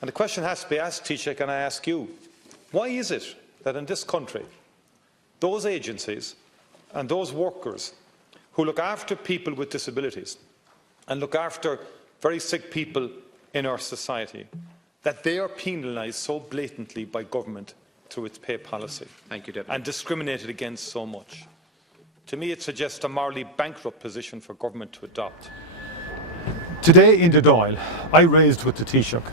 And the question has to be asked, Taoiseach, and I ask you, why is it that in this country, those agencies and those workers who look after people with disabilities and look after very sick people in our society, that they are penalised so blatantly by government through its pay policy and discriminated against so much? To me, it suggests a morally bankrupt position for government to adopt. Today in the Dáil, I raised with the Taoiseach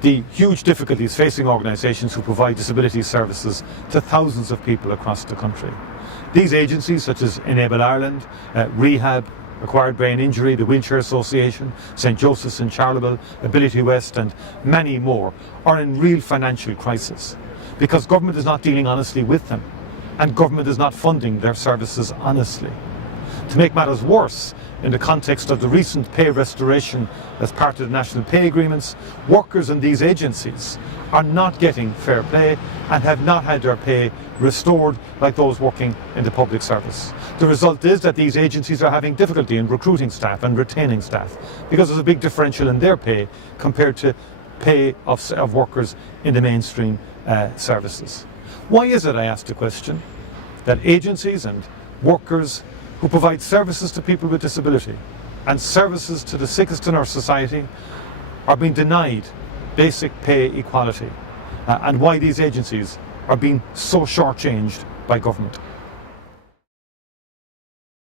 the huge difficulties facing organisations who provide disability services to thousands of people across the country. These agencies, such as Enable Ireland, Rehab, Acquired Brain Injury, the Wheelchair Association, St Joseph's in Charleville, Ability West and many more, are in real financial crisis because government is not dealing honestly with them and government is not funding their services honestly. To make matters worse, in the context of the recent pay restoration as part of the national pay agreements, workers in these agencies are not getting fair play and have not had their pay restored like those working in the public service. The result is that these agencies are having difficulty in recruiting staff and retaining staff because there's a big differential in their pay compared to pay of workers in the mainstream services. Why is it, I ask the question, that agencies and workers who provide services to people with disability and services to the sickest in our society are being denied basic pay equality, and why these agencies are being so shortchanged by government?